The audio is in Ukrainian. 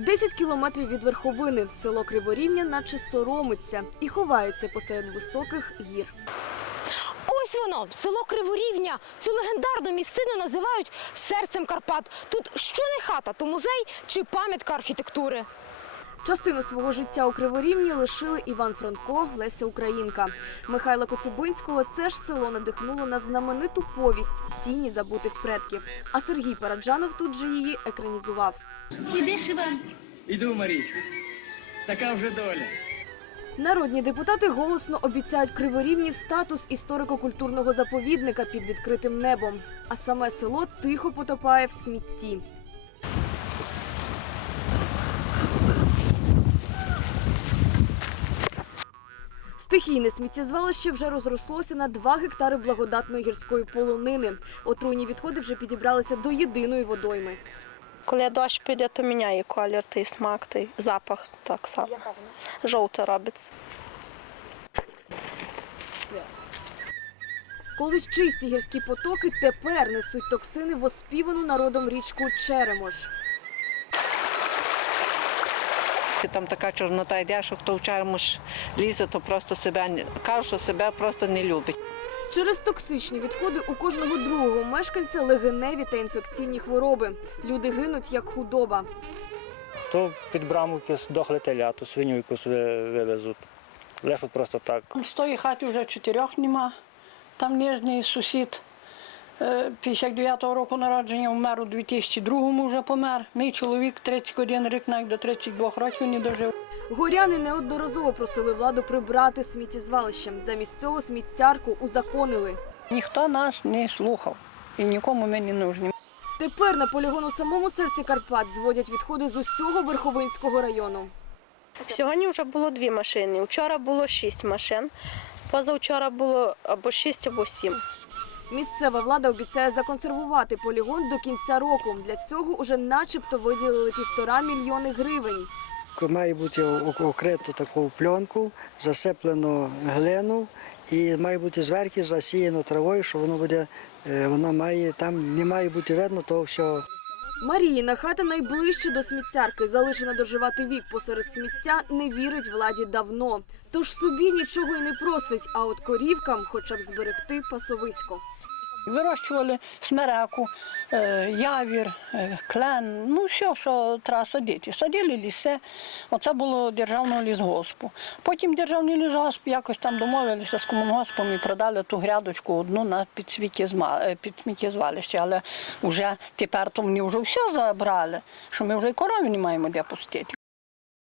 10 кілометрів від верховини село Криворівня наче соромиться і ховається посеред високих гір. Ось воно, село Криворівня. Цю легендарну місцину називають серцем Карпат. Тут що не хата, то музей чи пам'ятка архітектури. Частину свого життя у Криворівні лишили Іван Франко, Леся Українка. Михайла Коцюбинського це ж село надихнуло на знамениту повість Тіні забутих предків. А Сергій Параджанов тут же її екранізував. Ідеш, Іван? Іду, Марічка. Така вже доля. Народні депутати голосно обіцяють Криворівні статус історико-культурного заповідника під відкритим небом. А саме село тихо потопає в смітті. Стихійне сміттєзвалище вже розрослося на 2 гектари благодатної гірської полонини. Отруйні відходи вже підібралися до єдиної водойми. Коли дощ піде, то міняє колір, той смак, той запах так само. Яка вона? Робиться. Колись чисті гірські потоки тепер несуть токсини в оспівану народом річку Черемош. Там така чорнота йде, що хто в чармуш лізе, то просто себе кажуть, що себе просто не любить. Через токсичні відходи у кожного другого мешканця легеневі та інфекційні хвороби. Люди гинуть як худоба. То під браму якесь дохле теляту, свиню якусь вивезуть. Лежать просто так. З тої хати вже чотирьох нема. Там нижній сусід 59-го року народження вмер у 2002-му вже помер. Мій чоловік 31 рік, навіть до 32 років не дожив. Горяни неодноразово просили владу прибрати сміттєзвалище. Замість цього сміттярку узаконили. Ніхто нас не слухав і нікому ми не нужні. Тепер на полігон у самому серці Карпат зводять відходи з усього Верховинського району. Сьогодні вже було дві машини. Вчора було шість машин. Позавчора було або шість, або сім. Місцева влада обіцяє законсервувати полігон до кінця року. Для цього уже начебто виділили півтора мільйони гривень. Має бути окрито таку пленку, засиплено глину і має бути зверху засіяно травою, що воно буде, е, воно має, там не має бути видно того всього. Маріїна хата найближче до сміттярки, залишена доживати вік посеред сміття, не вірить владі давно. Тож собі нічого й не просить, а от корівкам хоча б зберегти пасовисько. Вирощували смереку, е, явір, е, клен, ну все, що треба садити. Садили ліси. Оце було державного лісгоспу. Потім державний лісгосп якось там домовилися з комунгоспом і продали ту грядочку одну на е, під сміттєзвалище. Але вже тепер то мені вже все забрали, що ми вже і корові не маємо де пустити.